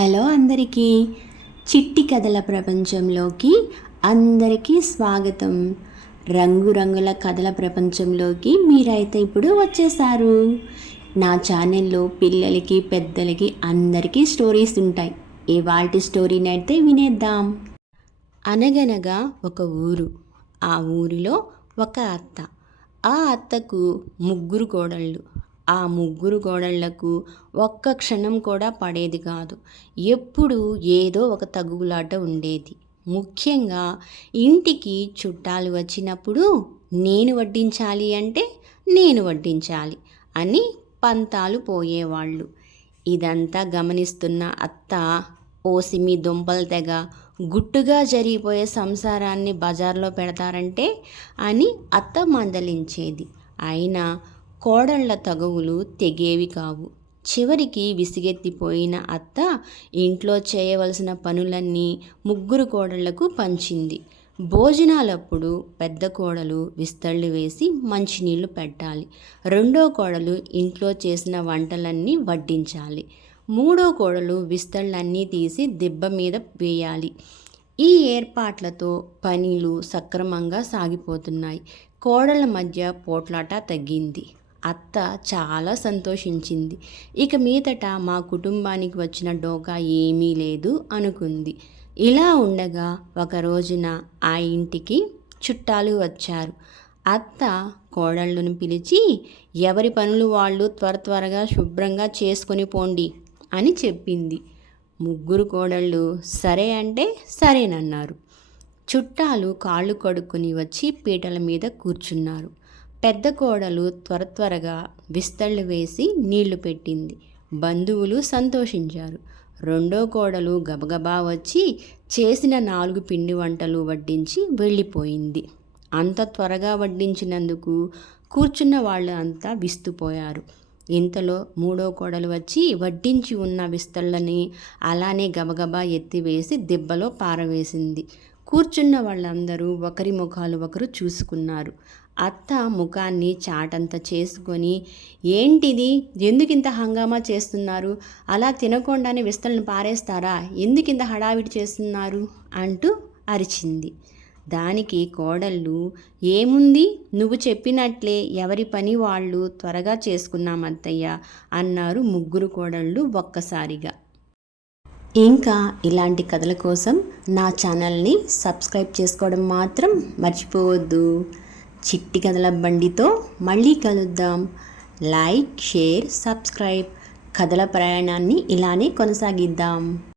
Hello అందరికీ, చిట్టి కథల ప్రపంచంలోకి అందరికీ స్వాగతం. రంగురంగుల కథల ప్రపంచంలోకి మీరైతే ఇప్పుడు వచ్చేసారు. నా ఛానల్లో పిల్లలకి పెద్దలకి అందరికీ స్టోరీస్ ఉంటాయి. ఇవాల్టి స్టోరీని అయితే వినేద్దాం. అనగనగా ఒక ఊరు. ఆ ఊరిలో ఒక అత్త. ఆ అత్తకు ముగ్గురు కోడళ్ళు. ఆ ముగ్గురు కోడళ్లకు ఒక్క క్షణం కూడా పడేది కాదు. ఎప్పుడు ఏదో ఒక తగులాట ఉండేది. ముఖ్యంగా ఇంటికి చుట్టాలు వచ్చినప్పుడు నేను వడ్డించాలి అంటే నేను వడ్డించాలి అని పంతాలు పోయేవాళ్ళు. ఇదంతా గమనిస్తున్న అత్త ఓసిమి దుంపలు తెగ గుట్టుగా జరిగిపోయే సంసారాన్ని బజార్లో పెడతారంటే అని అత్త మందలించేది. అయినా కోడళ్ల తగువులు తెగేవి కావు. చివరికి విసిగెత్తిపోయిన అత్త ఇంట్లో చేయవలసిన పనులన్నీ ముగ్గురు కోడళ్లకు పంచింది. భోజనాలప్పుడు పెద్ద కోడలు విస్తళ్ళు వేసి మంచినీళ్లు పెట్టాలి. రెండో కోడలు ఇంట్లో చేసిన వంటలన్నీ వడ్డించాలి. మూడో కోడలు విస్తళ్ళన్నీ తీసి దిబ్బ మీద వేయాలి. ఈ ఏర్పాట్లతో పనులు సక్రమంగా సాగిపోతున్నాయి. కోడళ్ల మధ్య పోట్లాట తగ్గింది. అత్త చాలా సంతోషించింది. ఇక మీదట మా కుటుంబానికి వచ్చిన డోకా ఏమీ లేదు అనుకుంది. ఇలా ఉండగా ఒక రోజున ఆ ఇంటికి చుట్టాలు వచ్చారు. అత్త కోడళ్ళను పిలిచి ఎవరి పనులు వాళ్ళు త్వరగా శుభ్రంగా చేసుకొని పోండి అని చెప్పింది. ముగ్గురు కోడళ్ళు సరే అంటే సరేనన్నారు. చుట్టాలు కాళ్ళు కడుక్కొని వచ్చి పీటల మీద కూర్చున్నారు. పెద్ద కోడలు త్వరగా విస్తళ్ళు వేసి నీళ్లు పెట్టింది. బంధువులు సంతోషించారు. రెండో కోడలు గబగబా వచ్చి చేసిన 4 పిండి వంటలు వడ్డించి వెళ్ళిపోయింది. అంత త్వరగా వడ్డించినందుకు కూర్చున్న వాళ్ళు అంతా విస్తుపోయారు. ఇంతలో మూడో కోడలు వచ్చి వడ్డించి ఉన్న విస్తళ్ళని అలానే గబగబా ఎత్తివేసి దిబ్బలో పారవేసింది. కూర్చున్న వాళ్ళందరూ ఒకరి ముఖాలు ఒకరు చూసుకున్నారు. అత్త ముఖాన్ని చాటంత చేసుకొని, ఏంటిది, ఎందుకింత హంగామా చేస్తున్నారు, అలా తినకుండానే విస్తలను పారేస్తారా, ఎందుకింత హడావిడి చేస్తున్నారు అంటూ అరిచింది. దానికి కోడళ్ళు, ఏముంది, నువ్వు చెప్పినట్లే ఎవరి పని వాళ్ళు త్వరగా చేసుకున్నాం అత్తయ్య అన్నారు ముగ్గురు కోడళ్ళు ఒక్కసారిగా. ఇంకా ఇలాంటి కథల కోసం నా ఛానల్ని సబ్స్క్రైబ్ చేసుకోవడం మాత్రం మర్చిపోవద్దు. చిట్టి కథల బండితో మళ్ళీ కలుద్దాం. Like, share, subscribe. కథల ప్రయాణాన్ని ఇలానే కొనసాగిద్దాం.